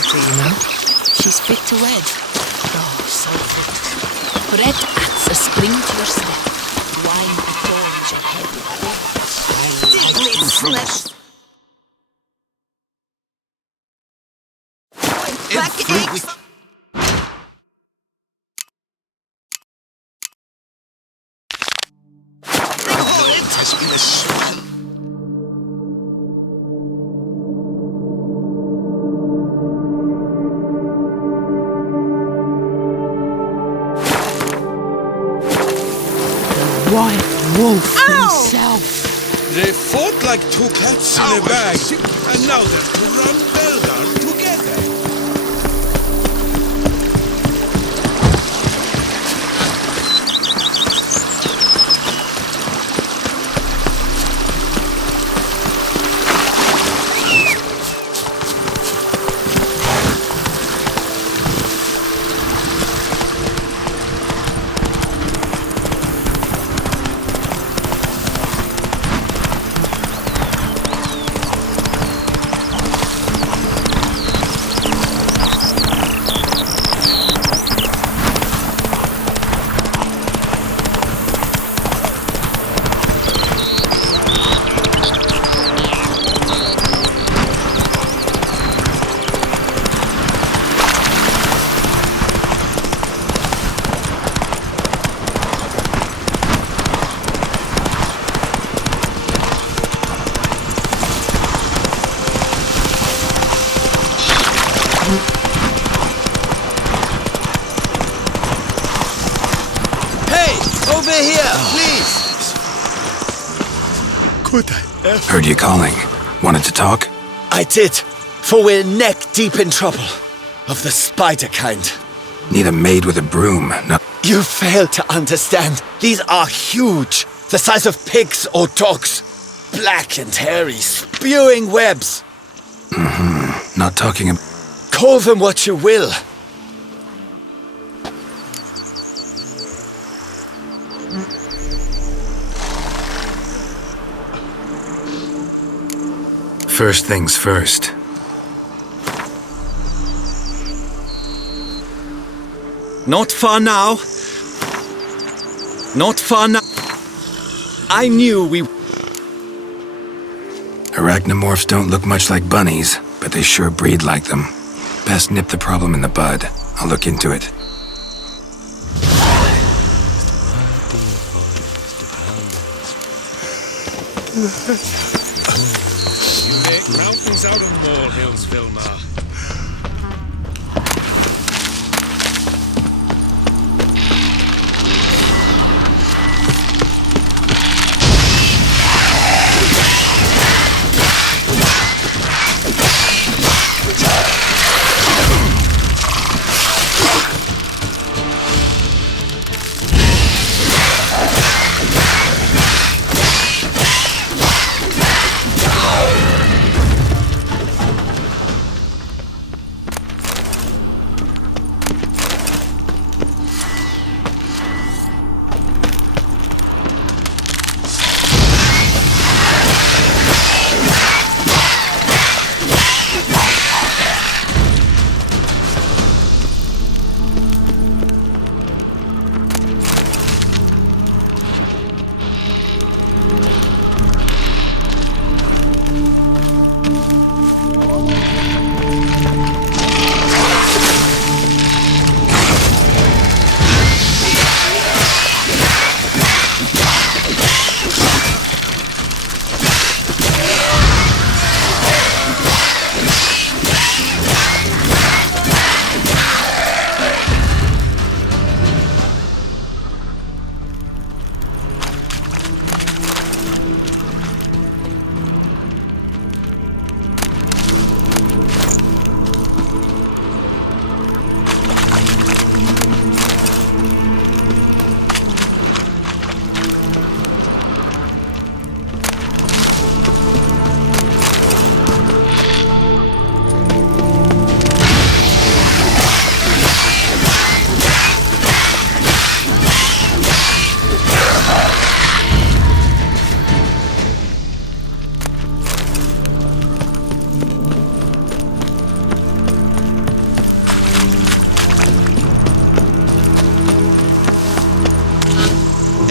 daughter, you know. She's fit to wed. Oh, so fit. Red ats a spring to your step. Wine adorns your head with Diglett slips. Back eggs. It has been a swell. White wolf himself. They fought like two cats in a bag, and now they're to run Eldar together. Over here, please! Could I ever? Heard you calling. Wanted to talk? I did, for we're neck deep in trouble. Of the spider kind. Need a maid with a broom. No. You fail to understand. These are huge. The size of pigs or dogs. Black and hairy, spewing webs. Not talking about... Call them what you will. First things first. Not far now. Not far now. I knew we... Arachnomorphs don't look much like bunnies, but they sure breed like them. Best nip the problem in the bud. I'll look into it. You make mountains out of molehills, Vilma.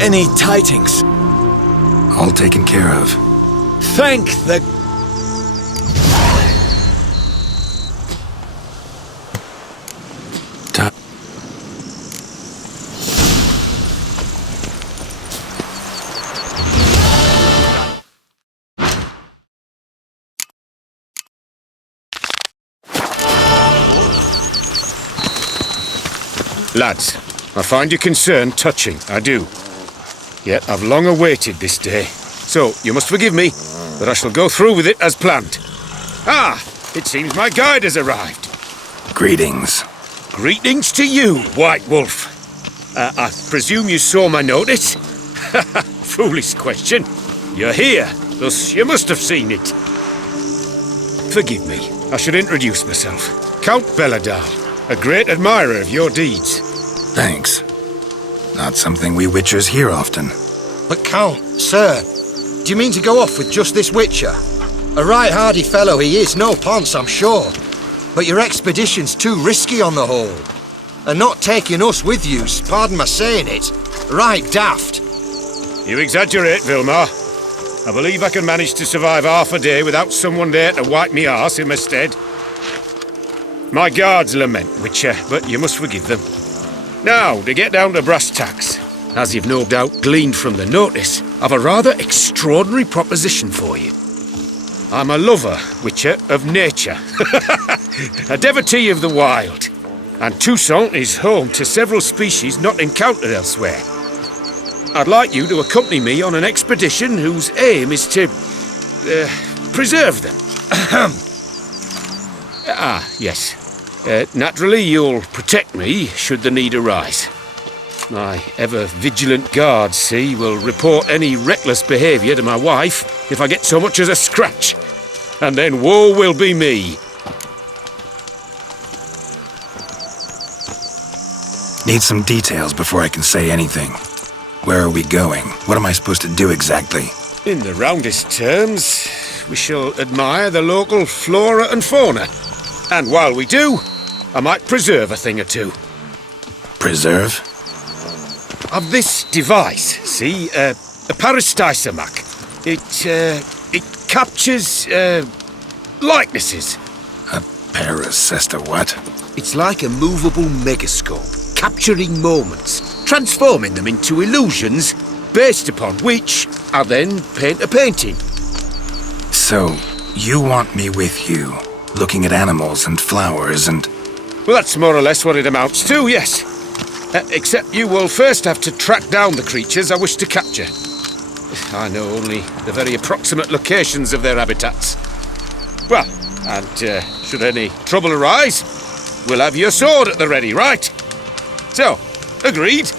Any tidings? All taken care of. Thank the... Ta- Lads, I find your concern touching, I do. Yet I've long awaited this day. So, you must forgive me, but I shall go through with it as planned. Ah, it seems my guide has arrived. Greetings. Greetings to you, White Wolf. I presume you saw my notice? Foolish question. You're here, thus you must have seen it. Forgive me, I should introduce myself. Count Belladal, a great admirer of your deeds. Thanks. Not something we Witchers hear often. But Count, sir, do you mean to go off with just this Witcher? A right hardy fellow he is, no ponce, I'm sure. But your expedition's too risky on the whole. And not taking us with you's, pardon my saying it, right daft. You exaggerate, Vilmar. I believe I can manage to survive half a day without someone there to wipe me arse in my stead. My guards lament, Witcher, but you must forgive them. Now, to get down to brass tacks. As you've no doubt gleaned from the notice, I've a rather extraordinary proposition for you. I'm a lover, Witcher, of nature. A devotee of the wild. And Toussaint is home to several species not encountered elsewhere. I'd like you to accompany me on an expedition whose aim is to... preserve them. Yes. Naturally, you'll protect me should the need arise. My ever-vigilant guards, see, will report any reckless behaviour to my wife if I get so much as a scratch. And then woe will be me. Need some details before I can say anything. Where are we going? What am I supposed to do exactly? In the roundest terms, we shall admire the local flora and fauna. And while we do, I might preserve a thing or two. Preserve? Of this device, see, a parastisomac. It captures, likenesses. A parasesta what? It's like a movable megascope, capturing moments, transforming them into illusions, based upon which I then paint a painting. So, you want me with you, looking at animals and flowers and... Well, that's more or less what it amounts to, yes. Except you will first have to track down the creatures I wish to capture. I know only the very approximate locations of their habitats. Well, and should any trouble arise, we'll have your sword at the ready, right? So, agreed?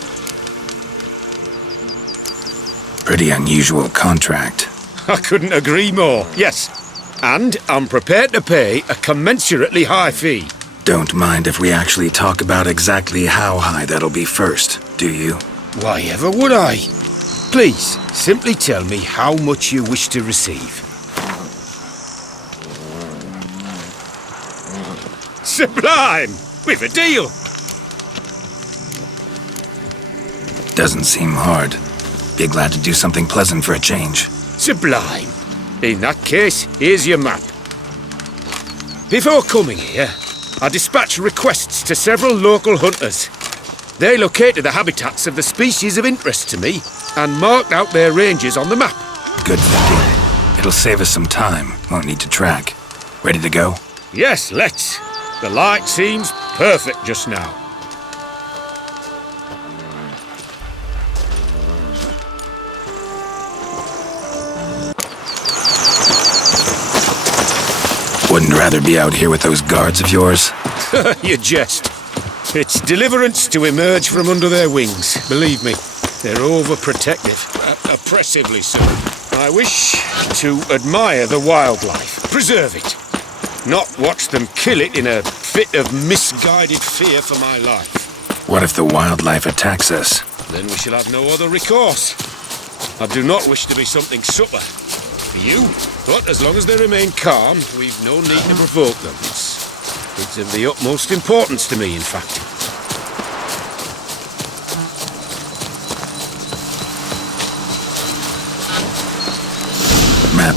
Pretty unusual contract. I couldn't agree more, yes. And I'm prepared to pay a commensurately high fee. Don't mind if we actually talk about exactly how high that'll be first, do you? Why ever would I? Please, simply tell me how much you wish to receive. Sublime! We've a deal! Doesn't seem hard. Be glad to do something pleasant for a change. Sublime. In that case, here's your map. Before coming here, I dispatched requests to several local hunters. They located the habitats of the species of interest to me and marked out their ranges on the map. Good thinking. It'll save us some time. Won't need to track. Ready to go? Yes, let's. The light seems perfect just now. Wouldn't rather be out here with those guards of yours? You jest. It's deliverance to emerge from under their wings, believe me. They're overprotective. Oppressively so. I wish to admire the wildlife, preserve it. Not watch them kill it in a fit of misguided fear for my life. What if the wildlife attacks us? Then we shall have no other recourse. I do not wish to be something supper for you, but as long as they remain calm, we've no need to provoke them. It's of the utmost importance to me, in fact.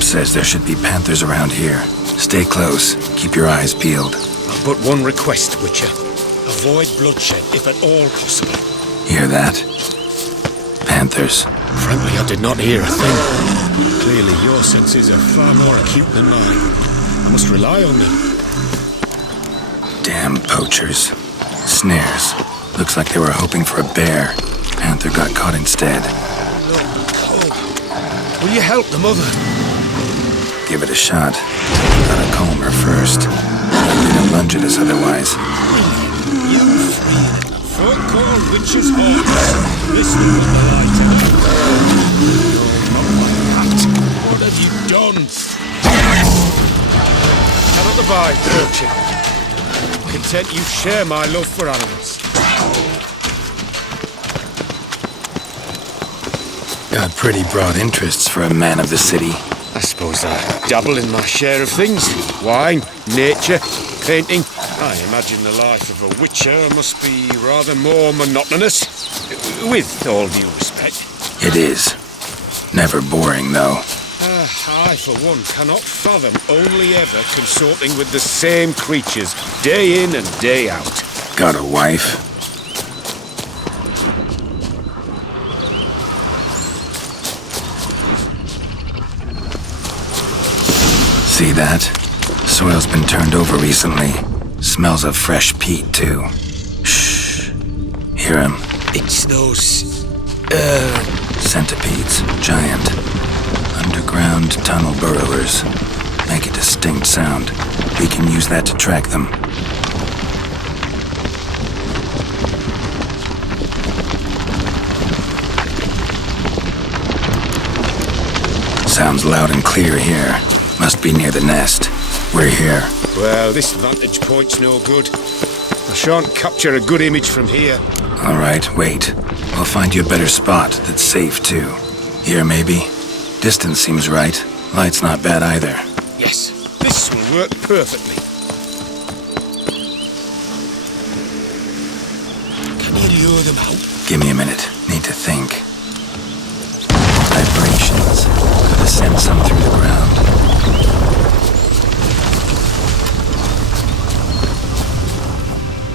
map says there should be panthers around here. Stay close. Keep your eyes peeled. I've but one request, Witcher. Avoid bloodshed, if at all possible. Hear that? Panthers. Frankly, I did not hear a thing. Clearly, your senses are far more acute than mine. I must rely on them. Damn poachers. Snares. Looks like they were hoping for a bear. Panther got caught instead. Will you help the mother? Give it a shot. Gotta calm her first. She's gonna lunge at us otherwise. You free folk called witches' horns. This will put the light out. Oh, not my hat. What have you done? Cannot abide poaching. Content you share my love for animals. Got pretty broad interests for a man of the city. I suppose I dabble in my share of things. Wine, nature, painting. I imagine the life of a witcher must be rather more monotonous. With all due respect. It is. Never boring, though. I, for one, cannot fathom only ever consorting with the same creatures, day in and day out. Got a wife? See that? Soil's been turned over recently. Smells of fresh peat, too. Shh. Hear him? It's those... Centipedes. Giant. Underground tunnel burrowers. Make a distinct sound. We can use that to track them. Sounds loud and clear here. Must be near the nest. We're here. Well, this vantage point's no good. I shan't capture a good image from here. All right, wait. We'll find you a better spot that's safe, too. Here, maybe? Distance seems right. Light's not bad either. Yes, this will work perfectly. Can you lure them out? Give me a minute. Need to think. Vibrations. Gotta send some through the ground.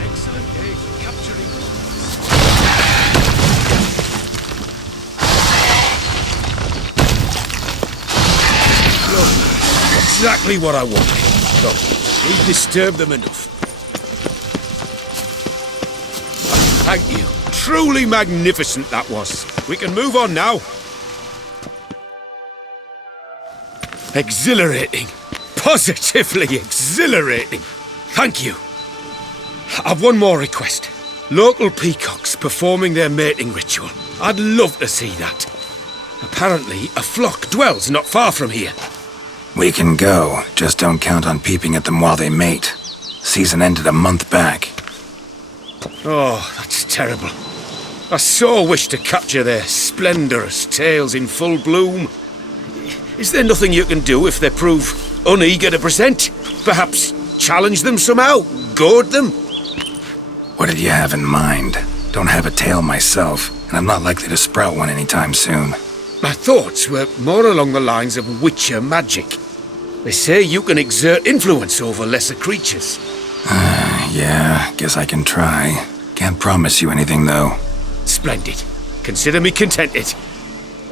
Excellent aim for capturing them. Look, exactly what I wanted. Look, we've disturbed them enough. Thank you. Truly magnificent that was. We can move on now. Exhilarating. Positively exhilarating. Thank you. I've one more request. Local peacocks performing their mating ritual. I'd love to see that. Apparently, a flock dwells not far from here. We can go. Just don't count on peeping at them while they mate. Season ended a month back. Oh, that's terrible. I so wish to capture their splendorous tails in full bloom. Is there nothing you can do if they prove uneager to present? Perhaps challenge them somehow? Goad them? What did you have in mind? Don't have a tail myself, and I'm not likely to sprout one anytime soon. My thoughts were more along the lines of witcher magic. They say you can exert influence over lesser creatures. Yeah, guess I can try. Can't promise you anything, though. Splendid. Consider me contented.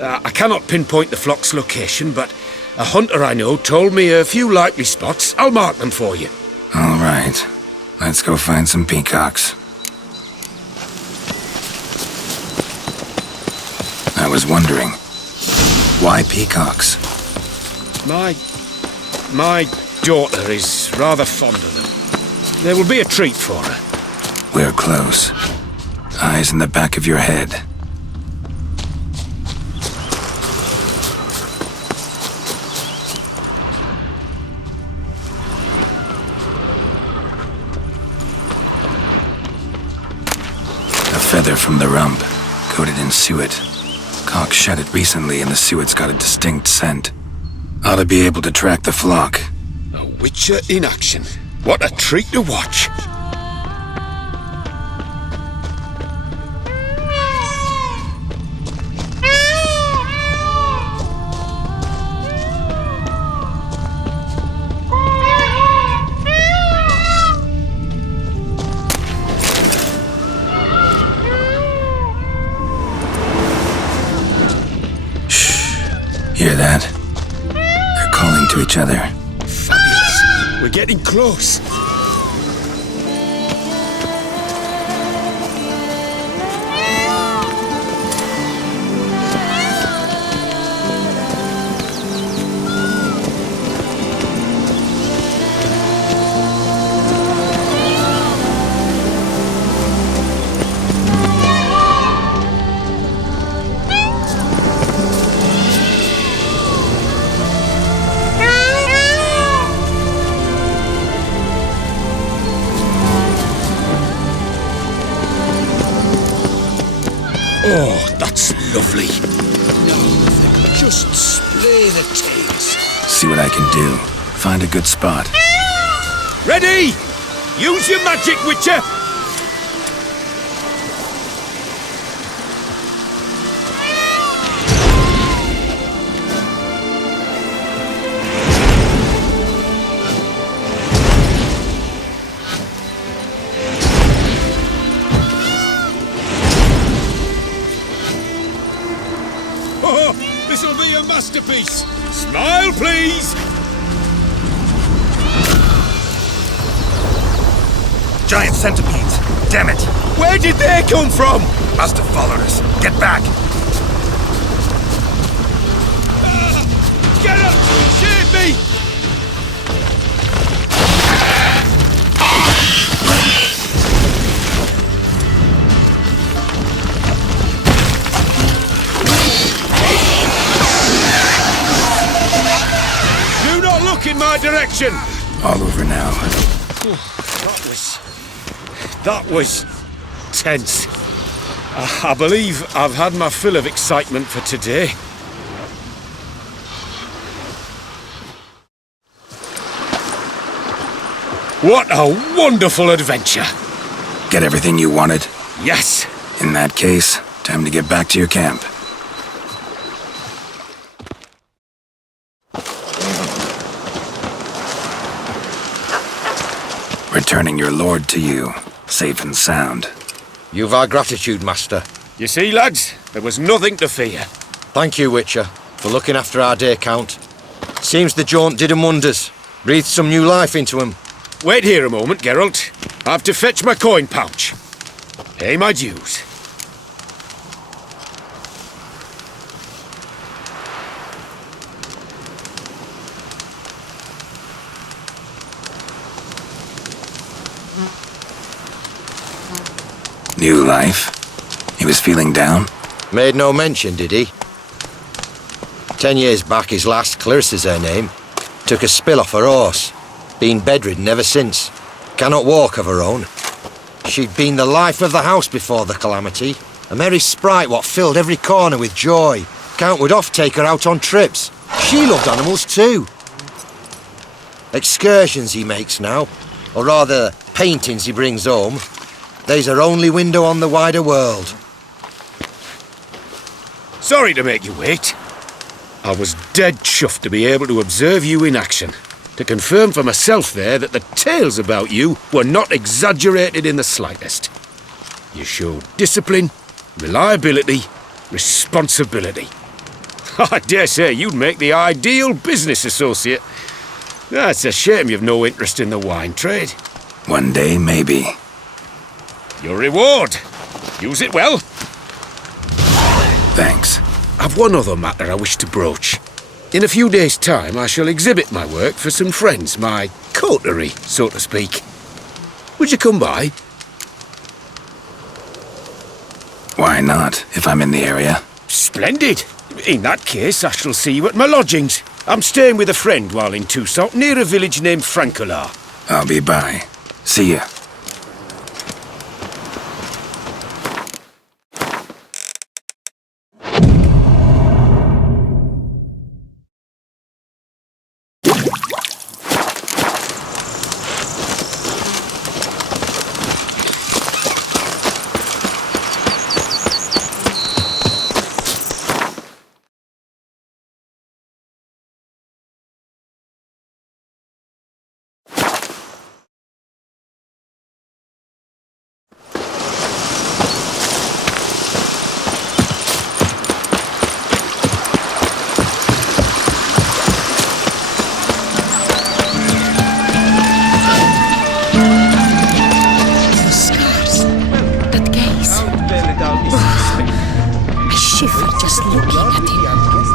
I cannot pinpoint the flock's location, but a hunter I know told me a few likely spots. I'll mark them for you. All right. Let's go find some peacocks. I was wondering, why peacocks? My daughter is rather fond of them. There will be a treat for her. We're close. Eyes in the back of your head. A feather from the rump, coated in suet. Cock shed it recently and the suet's got a distinct scent. Ought to be able to track the flock. A witcher in action. What a treat to watch. hear that? They're calling to each other. Fabulous. We're getting close. Oh, that's lovely. Now, just splay the tales. See what I can do. Find a good spot. Ready! Use your magic, Witcher! Oh, this'll be a masterpiece. Smile, please! Giant centipedes! Damn it! Where did they come from? Must have followed us. Get back! Get up! Save me! Do not look in my direction! All over now. That was tense. I believe I've had my fill of excitement for today. What a wonderful adventure! Get everything you wanted? Yes! In that case, time to get back to your camp. Returning your lord to you, safe and sound. You've our gratitude, Master. You see, lads, there was nothing to fear. Thank you, Witcher, for looking after our day count. Seems the jaunt did 'em wonders. Breathed some new life into 'em. Wait here a moment, Geralt. I have to fetch my coin pouch. Pay my dues. New life? He was feeling down? Made no mention, did he? 10 years back, his last, Clarissa's her name, took a spill off her horse. Been bedridden ever since. Cannot walk of her own. She'd been the life of the house before the calamity. A merry sprite what filled every corner with joy. Count would oft take her out on trips. She loved animals too. Excursions he makes now, or rather, paintings he brings home. They's her only window on the wider world. Sorry to make you wait. I was dead chuffed to be able to observe you in action. To confirm for myself there that the tales about you were not exaggerated in the slightest. You showed discipline, reliability, responsibility. I dare say you'd make the ideal business associate. It's a shame you've no interest in the wine trade. One day, maybe. Your reward. Use it well. Thanks. I've one other matter I wish to broach. In a few days' time, I shall exhibit my work for some friends, my coterie, so to speak. Would you come by? Why not, if I'm in the area? Splendid. In that case, I shall see you at my lodgings. I'm staying with a friend while in Toussaint, near a village named Francolar. I'll be by. See ya. looking at him.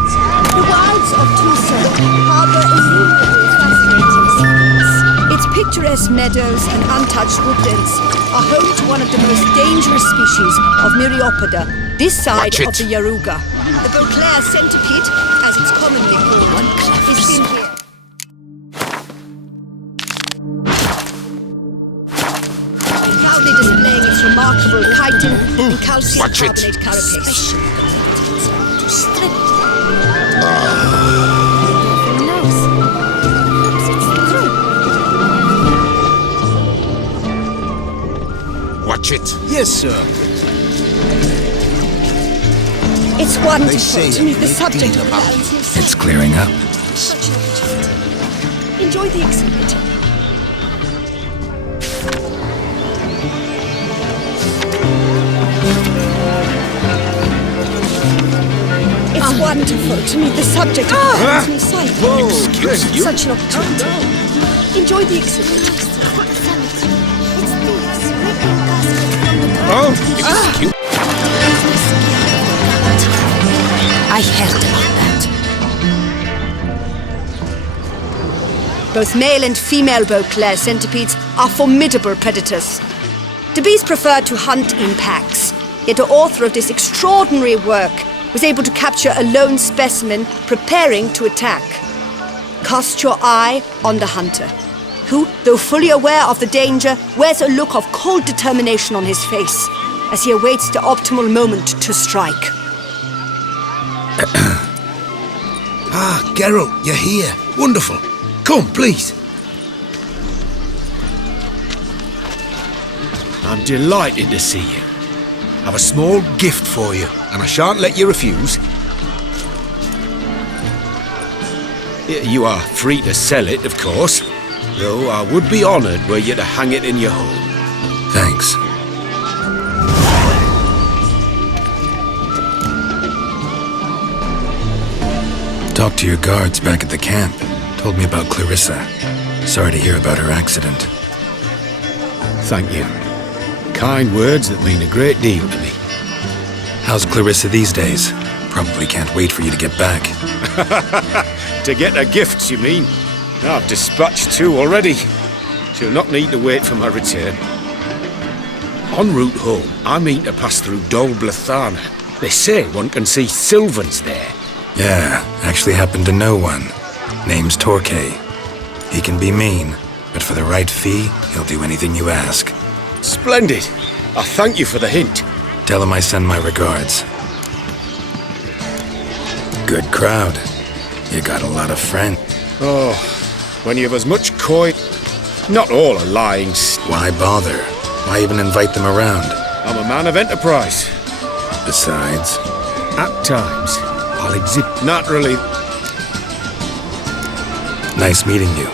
The wilds of Tucson harbor innumerable fascinating secrets. Its picturesque meadows and untouched woodlands are home to one of the most dangerous species of Myriapoda, this side of the Yaruga. The Beauclair centipede, as it's commonly called, is seen here. Proudly displaying its remarkable chitin and calcium carbonate carapace. Watch it. Yes, sir. It's wonderful to meet the subject of It's clearing up. such an opportunity. Enjoy the exhibit. It's wonderful to meet the subject of this new site. Excuse you. Such an opportunity. Enjoy the exhibit. I heard about that. Both male and female Beauclair centipedes are formidable predators. The bees prefer to hunt in packs, yet the author of this extraordinary work was able to capture a lone specimen preparing to attack. Cast your eye on the hunter, who, though fully aware of the danger, wears a look of cold determination on his face as he awaits the optimal moment to strike. Geralt, you're here. Wonderful. Come, please. I'm delighted to see you. I've a small gift for you, and I shan't let you refuse. You are free to sell it, of course, though I would be honoured were you to hang it in your home. Thanks. Talked to your guards back at the camp. Told me about Clarissa. Sorry to hear about her accident. Thank you. Kind words that mean a great deal to me. How's Clarissa these days? Probably can't wait for you to get back. To get her gifts, you mean? I've dispatched 2 already. She'll not need to wait for my return. En route home, I mean to pass through Dol Blathana. They say one can see Sylvans there. Yeah, actually happen to know one. Name's Torquay. He can be mean, but for the right fee, he'll do anything you ask. Splendid. I thank you for the hint. Tell him I send my regards. Good crowd. You got a lot of friends. Oh, when you have as much coin... Not all are lying. Why bother? Why even invite them around? I'm a man of enterprise. Besides, At times, I'll exhibit naturally. nice meeting you.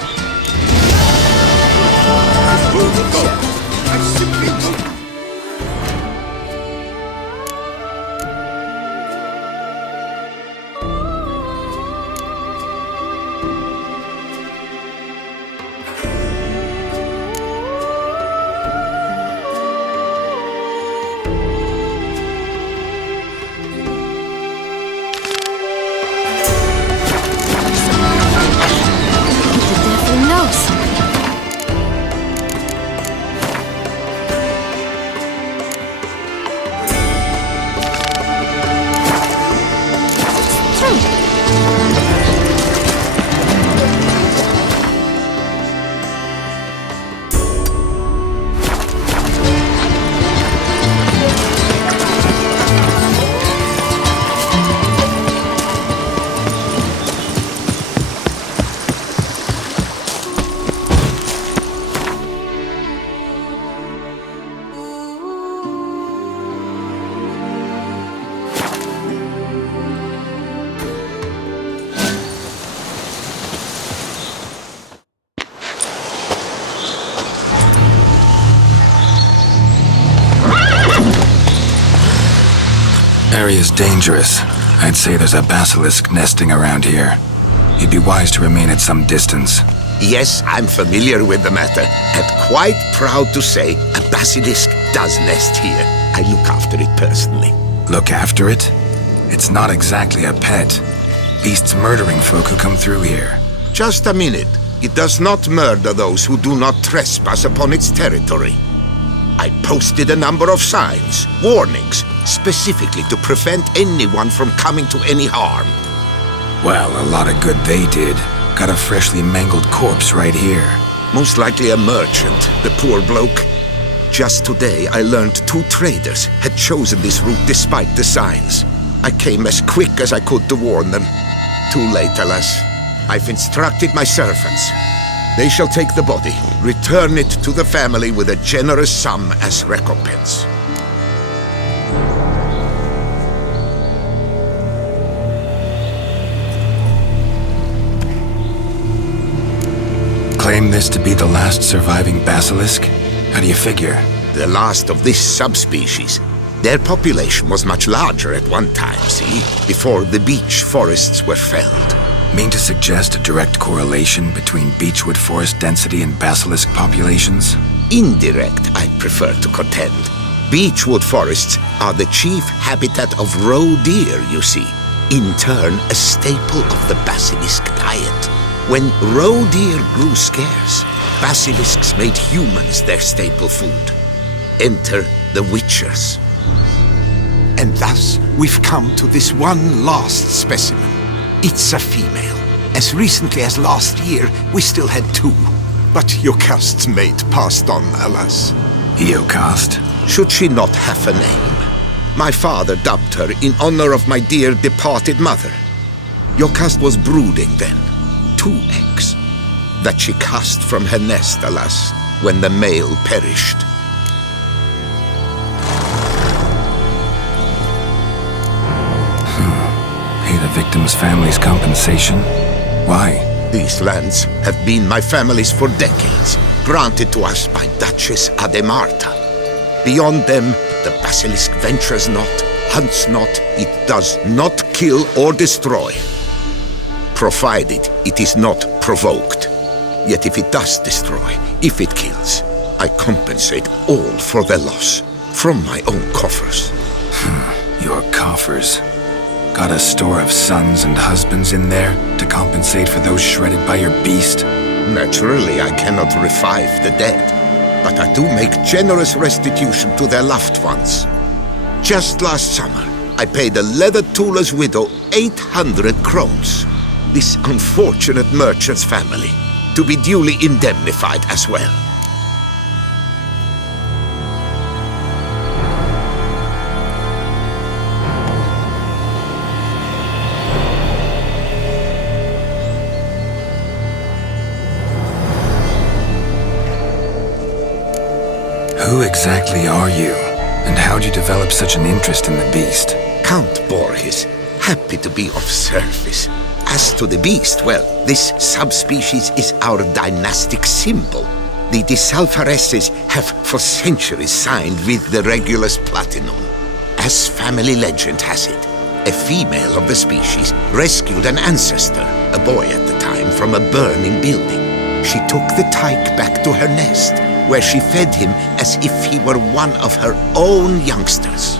Area's dangerous. I'd say there's a basilisk nesting around here. You'd be wise to remain at some distance. Yes, I'm familiar with the matter, and quite proud to say a basilisk does nest here. I look after it personally. Look after it? It's not exactly a pet. Beasts murdering folk who come through here. Just a minute. It does not murder those who do not trespass upon its territory. I posted a number of signs, warnings, specifically to prevent anyone from coming to any harm. Well, a lot of good they did. Got a freshly mangled corpse right here. Most likely a merchant, the poor bloke. Just today, I learned 2 traders had chosen this route despite the signs. I came as quick as I could to warn them. Too late, alas. I've instructed my servants. They shall take the body, return it to the family with a generous sum as recompense. Claim this to be the last surviving basilisk? How do you figure? The last of this subspecies. Their population was much larger at one time, see? Before the beech forests were felled. Mean to suggest a direct correlation between beechwood forest density and basilisk populations? Indirect, I prefer to contend. Beechwood forests are the chief habitat of roe deer, you see. In turn, a staple of the basilisk diet. When roe deer grew scarce, basilisks made humans their staple food. Enter the witchers. And thus, we've come to this one last specimen. It's a female. As recently as last year, we still had 2. But Jocast's mate passed on, alas. Jocast? Should she not have a name? My father dubbed her in honor of my dear departed mother. Jocast was brooding then. 2 eggs. That she cast from her nest, alas, when the male perished. Pay the victim's family's compensation? Why? These lands have been my family's for decades, granted to us by Duchess Ademarta. Beyond them, the basilisk ventures not, hunts not, it does not kill or destroy. Provided it is not provoked. Yet if it does destroy, if it kills, I compensate all for their loss, from my own coffers. Your coffers. Got a store of sons and husbands in there to compensate for those shredded by your beast? Naturally, I cannot revive the dead, but I do make generous restitution to their loved ones. Just last summer, I paid a leather tooler's widow 800 crowns. This unfortunate merchant's family, to be duly indemnified as well. Who exactly are you? And how'd you develop such an interest in the beast? Count Borges, happy to be of service. As to the beast, well, this subspecies is our dynastic symbol. The Disalfareses have for centuries signed with the Regulus Platinum. As family legend has it, a female of the species rescued an ancestor, a boy at the time, from a burning building. She took the tyke back to her nest, where she fed him as if he were one of her own youngsters.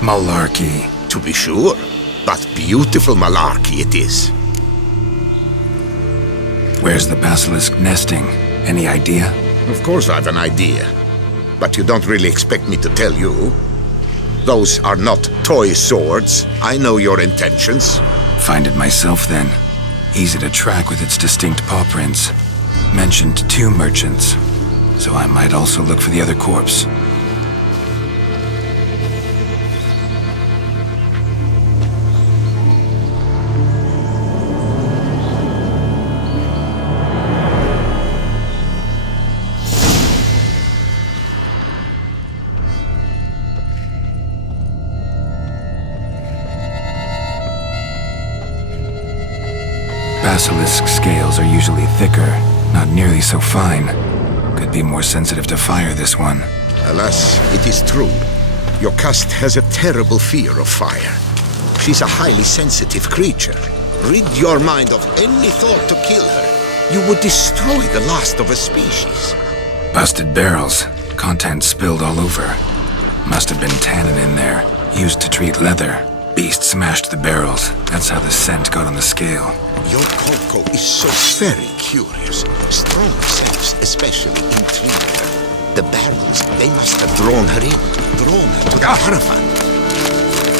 Malarkey. To be sure, but beautiful malarkey it is. Where's the basilisk nesting? Any idea? Of course I've an idea, but you don't really expect me to tell you. Those are not toy swords. I know your intentions. Find it myself then. Easy to track with its distinct paw prints. Mentioned 2 merchants, so I might also look for the other corpse. Basilisk scales are usually thicker, not nearly so fine. Could be more sensitive to fire, this one. Alas, it is true. Jocast has a terrible fear of fire. She's a highly sensitive creature. Rid your mind of any thought to kill her. You would destroy the last of a species. Busted barrels. Contents spilled all over. Must have been tannin in there, used to treat leather. Beast smashed the barrels. That's how the scent got on the scale. Your Coco is so very curious. Strong sense, especially intrigue her. The barrels, they must have drawn her in, drawn her to the caravan.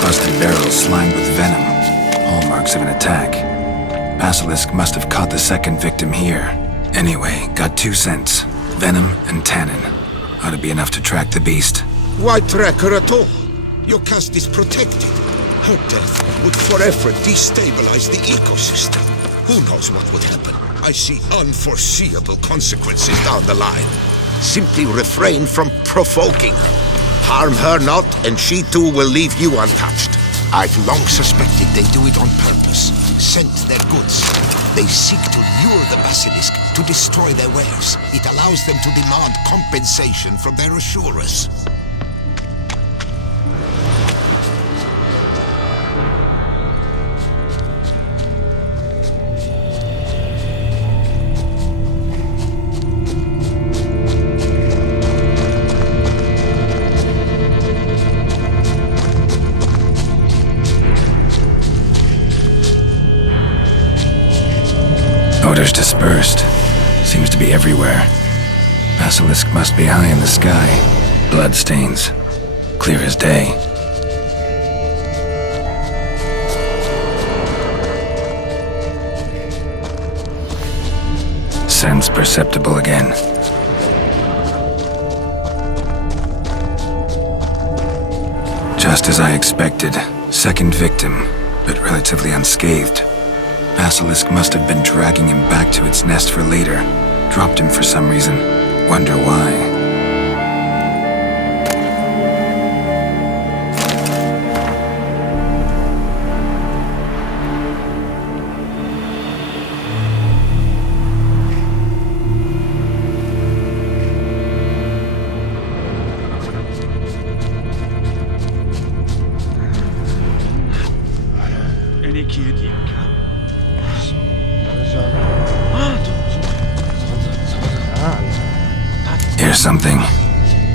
Busted barrels slimed with venom. Hallmarks of an attack. Basilisk must have caught the second victim here. Anyway, got 2 scents. Venom and tannin. Ought to be enough to track the beast. Why track her at all? Your caste is protected. Her death would forever destabilize the ecosystem. Who knows what would happen? I see unforeseeable consequences down the line. Simply refrain from provoking her. Harm her not, and she too will leave you untouched. I've long suspected they do it on purpose. Scent their goods. They seek to lure the basilisk to destroy their wares. It allows them to demand compensation from their assurers. Odors dispersed. Seems to be everywhere. Basilisk must be high in the sky. Bloodstains. Clear as day. Sense perceptible again. Just as I expected. Second victim, but relatively unscathed. Basilisk must have been dragging him back to its nest for later. Dropped him for some reason. Wonder why. Hear something,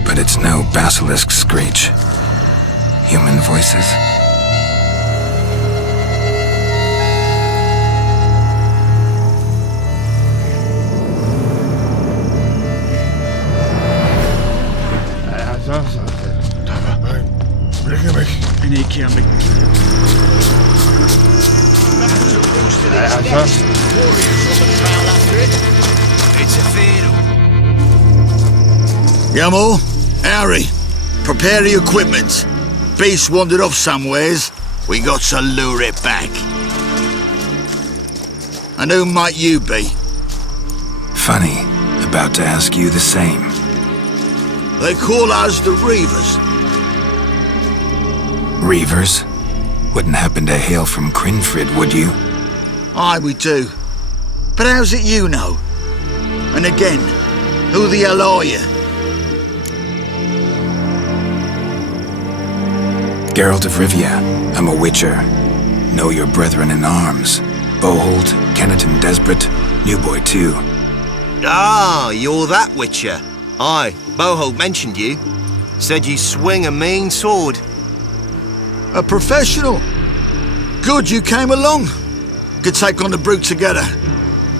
but it's no basilisk screech. Human voices. It's a fatal. Yamo, Harry, prepare the equipment. Beast wandered off somewheres. We got to lure it back. And who might you be? Funny, about to ask you the same. They call us the Reavers. Reavers? Wouldn't happen to hail from Crinfrid, would you? Aye, we do. But how's it you know? And again, who the hell are you? Geralt of Rivia. I'm a witcher. Know your brethren in arms. Bohold, Kennet and Desperate, new boy too. Ah, you're that witcher. Aye, Bohold mentioned you. Said you swing a mean sword. A professional. Good you came along. Could take on the brute together.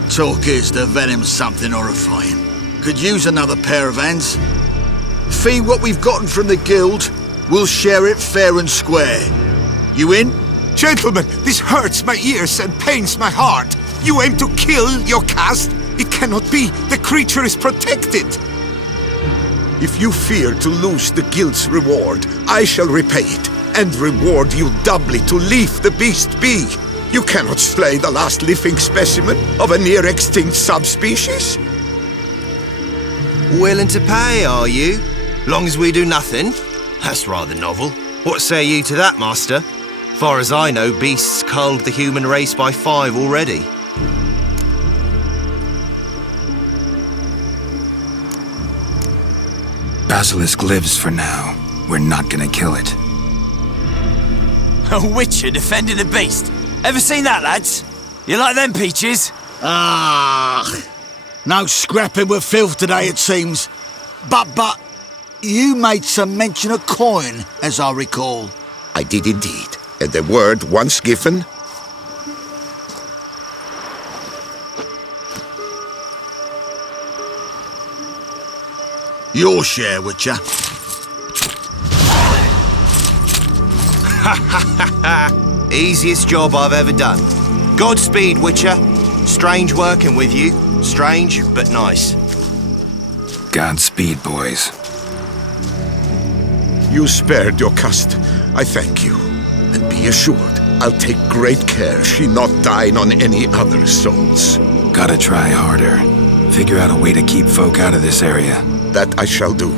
Talk is the venom's something horrifying. Could use another pair of hands. Fee what we've gotten from the guild. We'll share it fair and square. You in? Gentlemen, this hurts my ears and pains my heart. You aim to kill your caste? It cannot be. The creature is protected. If you fear to lose the guild's reward, I shall repay it, and reward you doubly to leave the beast be. You cannot slay the last living specimen of a near-extinct subspecies. Willing to pay, are you? Long as we do nothing? That's rather novel. What say you to that, master? Far as I know, beasts culled the human race by 5 already. Basilisk lives for now. We're not gonna kill it. A witcher defending the beast. Ever seen that, lads? You like them peaches? Ah, no scrapping with filth today, it seems. But, you made some mention of coin, as I recall. I did indeed. And the word once given, your share, Witcher. Easiest job I've ever done. Godspeed, Witcher. Strange working with you. Strange, but nice. Godspeed, boys. you spared your cust. I thank you. And be assured, I'll take great care she not dine on any other souls. Gotta try harder. Figure out a way to keep folk out of this area. That I shall do.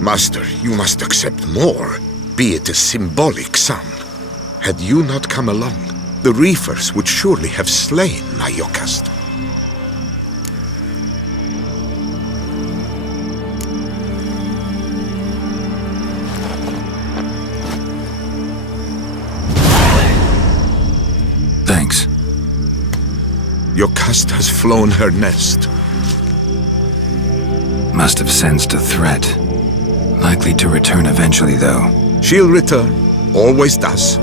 Master, you must accept more, be it a symbolic sum. Had you not come along, the reefers would surely have slain my Yokast. Thanks. Yokast has flown her nest. Must have sensed a threat. Likely to return eventually, though. She'll return. Always does.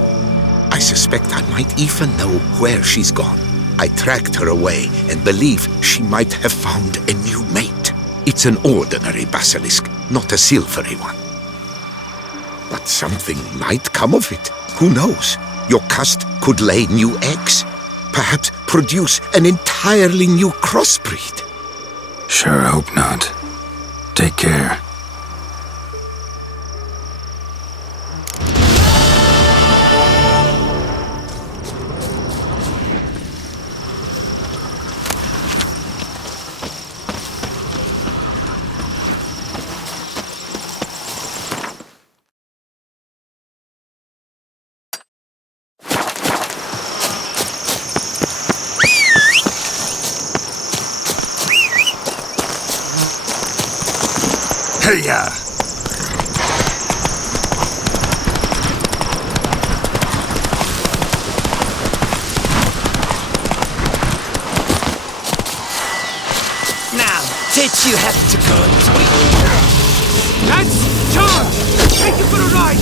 I suspect I might even know where she's gone. I tracked her away and believe she might have found a new mate. It's an ordinary basilisk, not a silvery one. But something might come of it. Who knows? Yokast could lay new eggs. Perhaps produce an entirely new crossbreed. Sure hope not. Take care. Hey-ya! Now, teach you have to go. Lads, charge! Take you for a ride!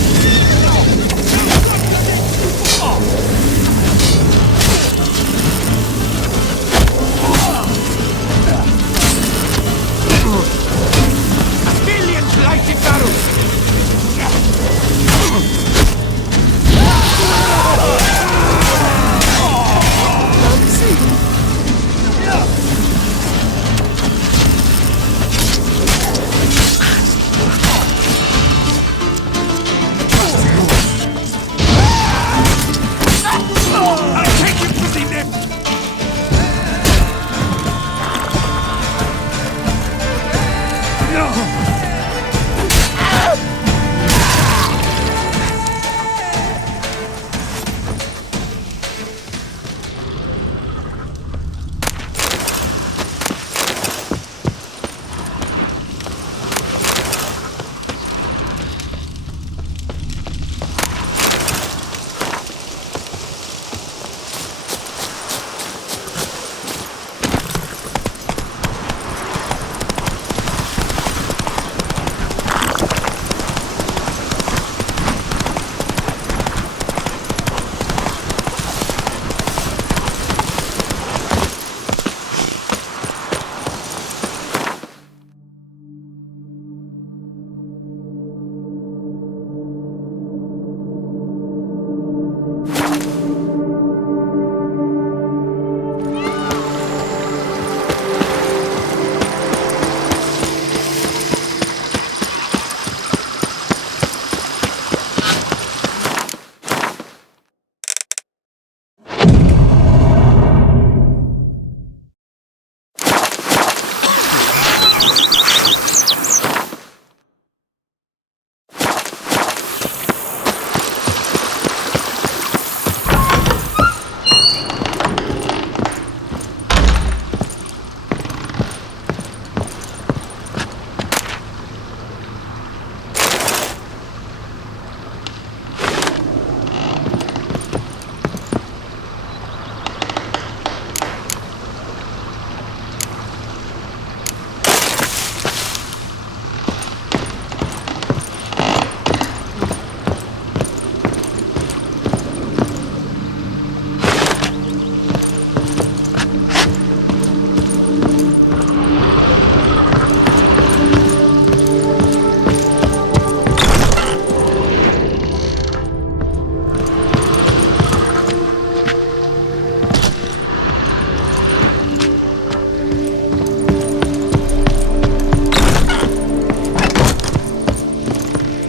A million blighted barrels!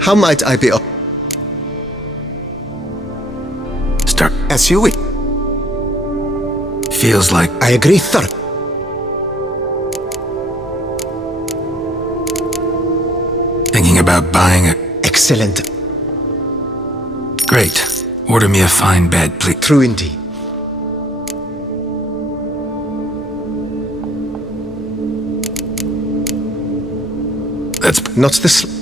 How might I be... Start. As you wish. Feels like... I agree, sir. Thinking about buying a... Excellent. Great. Order me a fine bed, please. True indeed. That's... Not the...